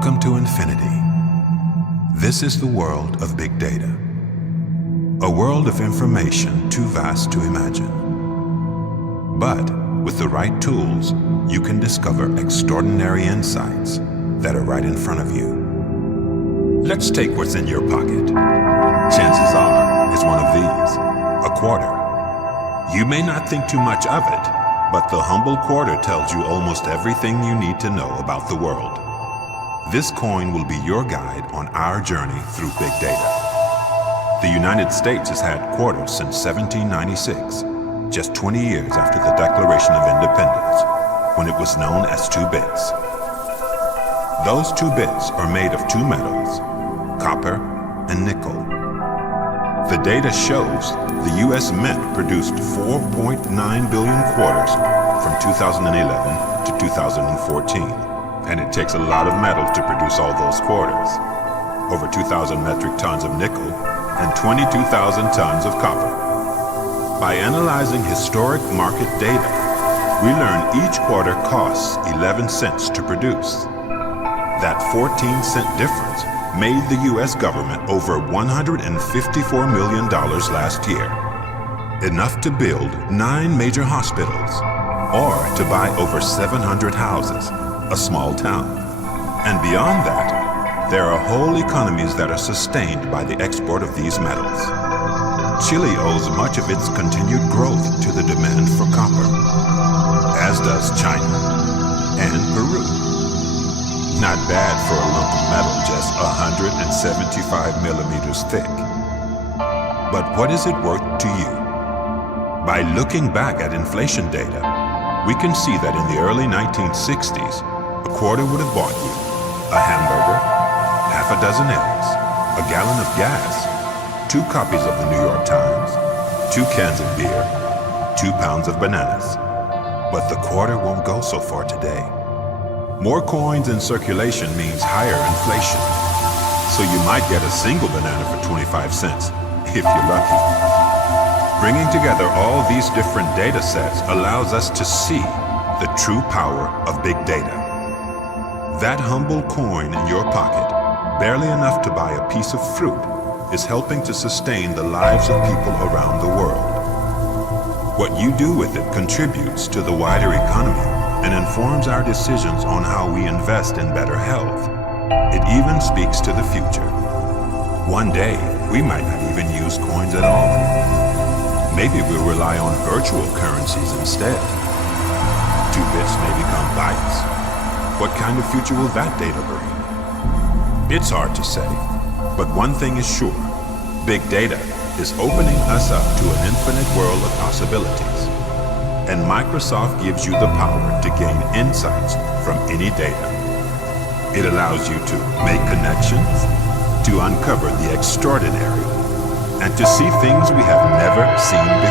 Welcome to infinity. This is the world of big data. A world of information too vast to imagine. But with the right tools, you can discover extraordinary insights that are right in front of you. Let's take what's in your pocket. Chances are it's one of these, a quarter. You may not think too much of it, but the humble quarter tells you almost everything you need to know about the world. This coin will be your guide on our journey through big data. The United States has had quarters since 1796, just 20 years after the Declaration of Independence, when it was known as 2 bits. Those 2 bits are made of 2 metals, copper and nickel. The data shows the U.S. Mint produced 4.9 billion quarters from 2011 to 2014. And it takes a lot of metal to produce all those quarters. Over 2,000 metric tons of nickel and 22,000 tons of copper. By analyzing historic market data, we learn each quarter costs 11 cents to produce. That 14-cent difference made the U.S. government over $154 million last year. Enough to build 9 major hospitals, or to buy over 700 houses, a small town. And beyond that, there are whole economies that are sustained by the export of these metals. Chile owes much of its continued growth to the demand for copper, as does China and Peru. Not bad for a lump of metal just 175 millimeters thick. But what is it worth to you? By looking back at inflation data, we can see that in the early 1960s, a quarter would have bought you a hamburger, half a dozen eggs, a gallon of gas, 2 copies of the New York Times, 2 cans of beer, 2 pounds of bananas. But the quarter won't go so far today. More coins in circulation means higher inflation. So you might get a single banana for 25 cents, if you're lucky. Bringing together all these different data sets allows us to see the true power of big data. That humble coin in your pocket, barely enough to buy a piece of fruit, is helping to sustain the lives of people around the world. What you do with it contributes to the wider economy and informs our decisions on how we invest in better health. It even speaks to the future. One day, we might not even use coins at all. Maybe we'll rely on virtual currencies instead. 2 bits may become bytes. What kind of future will that data bring? It's hard to say, but one thing is sure. Big data is opening us up to an infinite world of possibilities. And Microsoft gives you the power to gain insights from any data. It allows you to make connections, to uncover the extraordinary, and to see things we have never seen before.